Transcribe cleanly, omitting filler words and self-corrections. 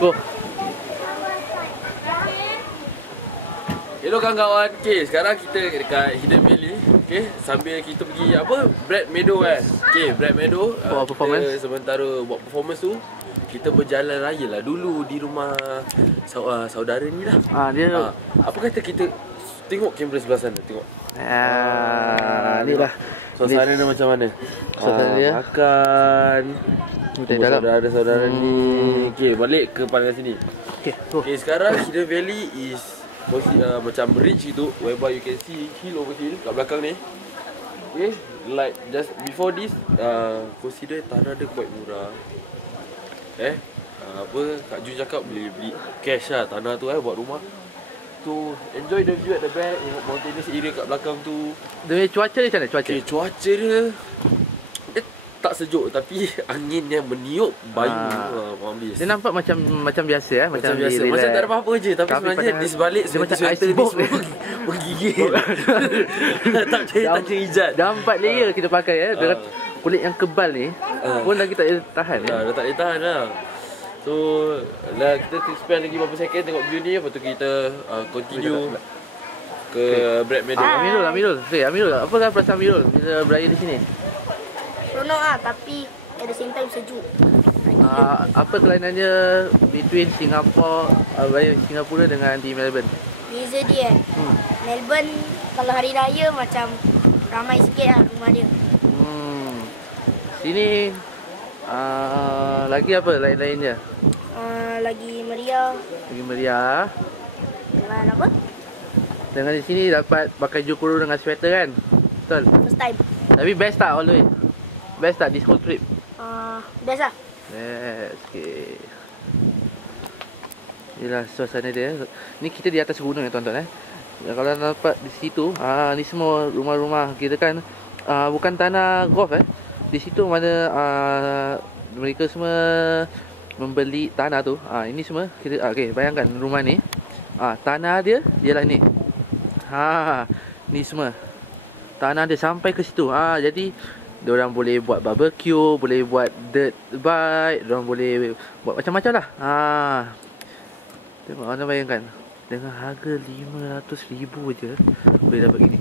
Go. Hello kawan-kawan. Okay, sekarang kita dekat Hidden Valley. Okay, sambil kita pergi apa? Brad Meadow kan. Okay, Brad Meadow. Buat performance. Kita sementara buat performance tu, kita berjalan raya lah dulu di rumah saudara ni lah. Dia apa kata kita tengok kamera sebelah sana, tengok. ni lah. Suasana dia macam mana? Suasana dia. Makan. Saudara-saudara ni. Okay, balik ke pandangan sini. Okay, go. Okay, sekarang Hidden Valley is macam ridge gitu, whereby you can see hill over hill kat belakang ni. Okay, like just before this, consider tanah dia quite murah. Apa Kak Jun cakap boleh beli cash lah tanah tu buat rumah. To enjoy the view at the back, tengok mountainous area kat belakang tu. Dia cuaca dia macam mana cuaca? Okay, cuaca dia tak sejuk tapi angin yang meniup bayu habis. Dia nampak macam biasa macam biasa. Macam tak ada apa-apa je tapi sebenarnya di sebalik sweater ni semua menggigil. tak hijat. Dah 4 layer kita pakai dengan kulit yang kebal ni pun lagi tak boleh tahan. Dah tak boleh tahan lah. So lah kita spend lagi beberapa second tengok view ni, lepas tu kita continue ke Brad Meadow. Amirul. Amirul, apa kan perasaan Amirul bila beraya di sini? Seronok lah, tapi at the same time sejuk. Apa kelainannya between Singapura dengan di Melbourne? Beza dia Melbourne kalau hari raya macam ramai sikit lah rumah dia. Sini lagi apa lain-lainnya? Lagi meriah. Dengan apa? Dengan di sini dapat pakai jukuru dengan sweater kan? Betul? First time. Tapi best tak all the way? Best tak this whole trip? Best lah. Yes, okay. Inilah suasana dia. Ni kita di atas gunung ya tuan-tuan Kalau nampak di situ, ni semua rumah-rumah kita kan. Bukan tanah golf Di situ mana mereka semua membeli tanah tu. Ini semua kita okey, bayangkan rumah ni. Tanah dia ialah ni. Ni semua. Tanah dia sampai ke situ. Jadi diorang boleh buat barbecue, boleh buat dirt bike, diorang boleh buat macam-macam lah. Tengok anda bayangkan, dengan harga 500,000 je boleh dapat gini.